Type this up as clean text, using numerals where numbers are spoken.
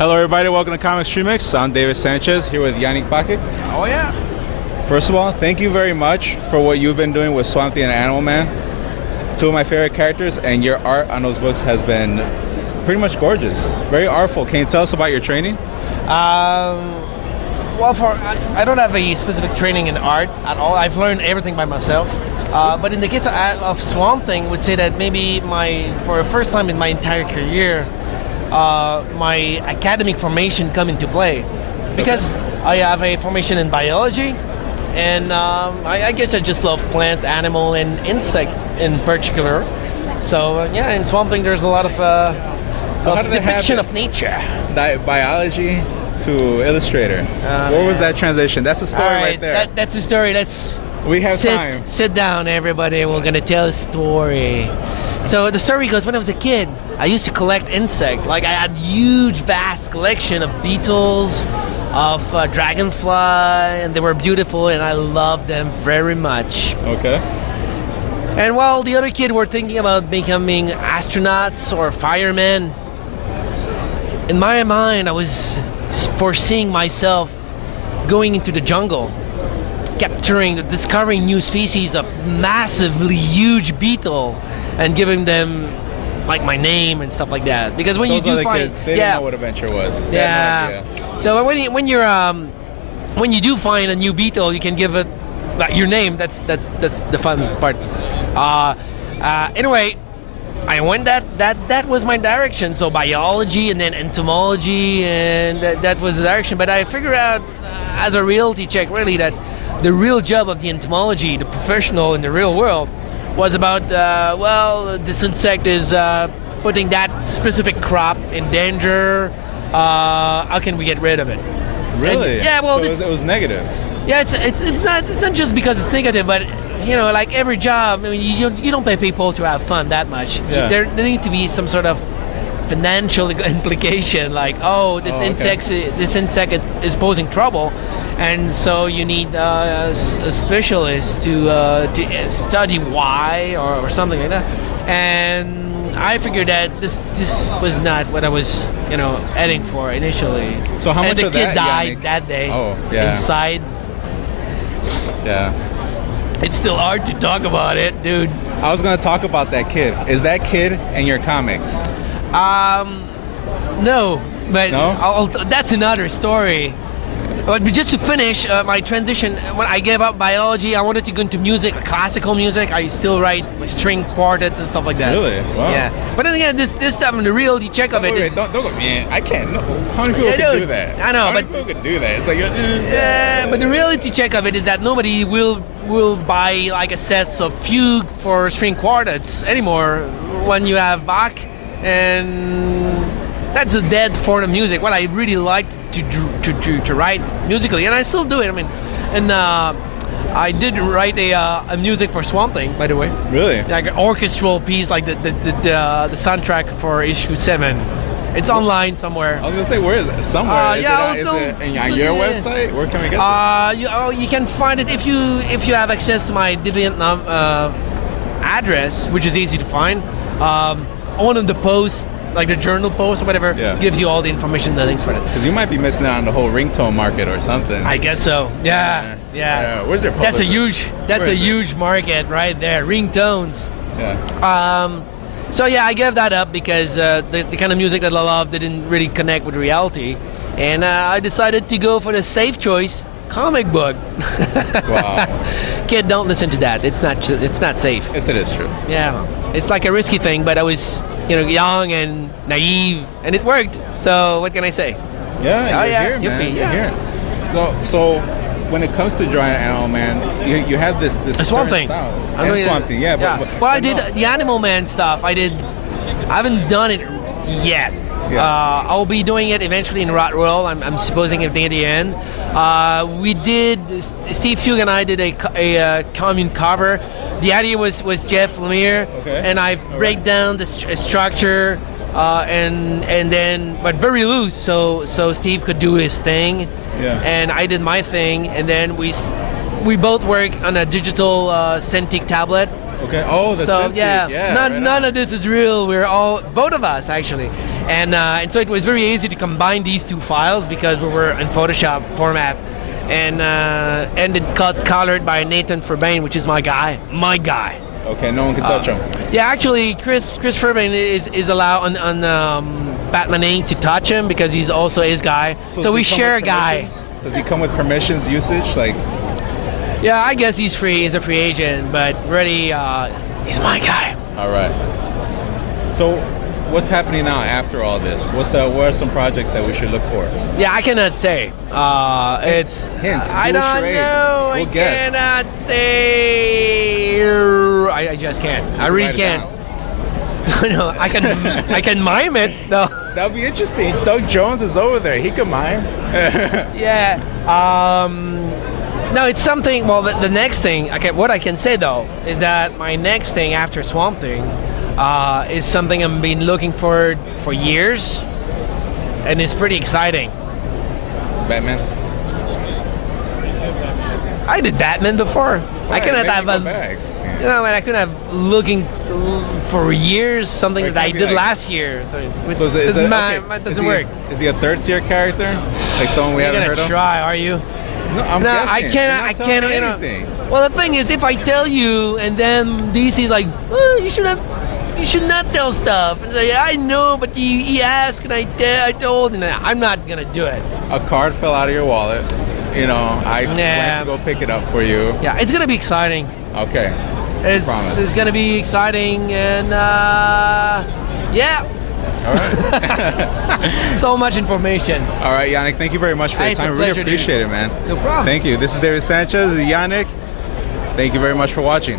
Hello everybody, welcome to Remixed. I'm David Sanchez here with Yanick Paquette. Oh yeah. First of all, thank you very much for what you've been doing with Swamp Thing and Animal Man. Two of my favorite characters, and your art on those books has been pretty much gorgeous. Very artful. Can you tell us about your training? Well, I don't have a specific training in art at all. I've learned everything by myself. But in the case of Swamp Thing, I would say that maybe for the first time in my entire career, my academic formation come into play, because I have a formation in biology, and I guess I just love plants, animal, and insect in particular. So yeah, in Swamp Thing there's a lot of depiction of nature. Biology to illustrator. What was that transition? That's a story right there. That's the story. We have time. Sit down, everybody. We're gonna tell a story. So the story goes, when I was a kid, I used to collect insects. Like, I had huge, vast collection of beetles, of dragonfly, and they were beautiful, and I loved them very much. Okay. And while the other kids were thinking about becoming astronauts or firemen, in my mind, I was foreseeing myself going into the jungle, discovering new species of massively huge beetle, and giving them like my name and stuff like that. Because when Those you do kids, they didn't know what adventure was. Yeah. So when you do find a new beetle, you can give it your name. That's the fun part. Anyway, I went that was my direction. So biology and then entomology, and that was the direction. But I figured out as a reality check really that the real job of the entomology, the professional in the real world, was about, well, this insect is putting that specific crop in danger. How can we get rid of it? Really? And, yeah, well, so it was negative. Yeah, it's not just because it's negative, but you know, like every job, I mean, you don't pay people to have fun that much. Yeah. There need to be some sort of financial implication, like, oh, this insect is posing trouble, and so you need a specialist to study why or something like that. And I figured that this was not what I was, heading for initially. So how much of that? And the kid kid died Yanick? that day. Oh, yeah. Inside. Yeah. It's still hard to talk about it, dude. I was gonna talk about that kid. Is that kid in your comics? No, but no? That's another story. But just to finish my transition, when I gave up biology, I wanted to go into music, classical music. I still write string quartets and stuff like that. Really? Wow. Yeah. But then again, this time the reality check of it is... Don't go, man. I can't. No. How many people can do that? I know, How many people can do that? It's like... Yeah, but the reality check of it is that nobody will buy like a set of fugue for string quartets anymore when you have Bach, and that's a dead form of music. What I really liked to write musically, and I still do it. I mean, and I did write a music for Swamp Thing, by the way. Really? Like an orchestral piece, like the soundtrack for issue 7. It's online somewhere. I was gonna say, where is it? Somewhere. Is it on your yeah. website? Where can we get it? You can find it if you have access to my Deviant address, which is easy to find. One of the posts, like the journal post or whatever, gives you all the information, the links for it. Because you might be missing out on the whole ringtone market or something. I guess so. Yeah. Where's your publisher? That's a huge market right there. Ringtones. Yeah. So yeah, I gave that up because the kind of music that I love didn't really connect with reality, and I decided to go for the safe choice, comic book. Wow. Kid, don't listen to that. It's not safe. Yes, it is true. Yeah, it's like a risky thing, but I was young and naive, and it worked. So what can I say? Yeah, you're here, man. You're here. So when it comes to drawing Animal Man, you have this Swamp Thing. Swamp Thing, yeah. Well, I did the Animal Man stuff. I haven't done it yet. Yeah. I'll be doing it eventually in Rot Roll. I'm supposing at the end. We did. Steve Hugh and I did a commune cover. The idea was Jeff Lemire, and I break down the structure, and then, but very loose, so Steve could do his thing. Yeah. And I did my thing, and then we both work on a digital Cintiq tablet, Okay. Oh, the So synth yeah, suit. Yeah. none of this is real. We're all, both of us actually, and so it was very easy to combine these two files because we were in Photoshop format, and it got colored by Nathan Furbain, which is my guy. Okay, no one can touch him. Yeah, actually, Chris Furbain is allowed on Batman Inc. to touch him because he's also his guy. So we share a guy. Does he come with permissions usage? Like, yeah, I guess he's free. He's a free agent, but really, he's my guy. all right. So, what's happening now after all this? What are some projects that we should look for? Yeah, I cannot say. It's Hints. I don't charades. know. We'll I guess. cannot say. I just can't. I really Write it can't. down. No, I can mime it. No. That'd be interesting. Doug Jones is over there. He can mime. Yeah. No, it's something. Well, the next thing. What I can say though is that my next thing after Swamp Thing is something I've been looking for years, and it's pretty exciting. Batman. I did Batman before. I Right, cannot maybe have go a. back. You know, man, I couldn't have looking for years something Or it that I can't be did like- last year. So it So is doesn't it, matter. okay, It is doesn't he work. Is he a third tier character? Like someone we You're haven't gonna heard of? try, are you? No, I'm No, guessing. I You're cannot. not I telling cannot. me You know. anything. Well, the thing is, if I tell you, and then DC's like, well, you should not tell stuff. And say, I know, but he asked, and I told, and I'm not gonna do it. A card fell out of your wallet. You know, I went to go pick it up for you. Yeah, it's gonna be exciting. Okay. Promise. It's gonna be exciting, and yeah. All right. So much information. All right, Yanick, thank you very much for your It's a time. Really pleasure, dude. appreciate it, man. No problem. Thank you. This is David Sanchez, Yanick. Thank you very much for watching.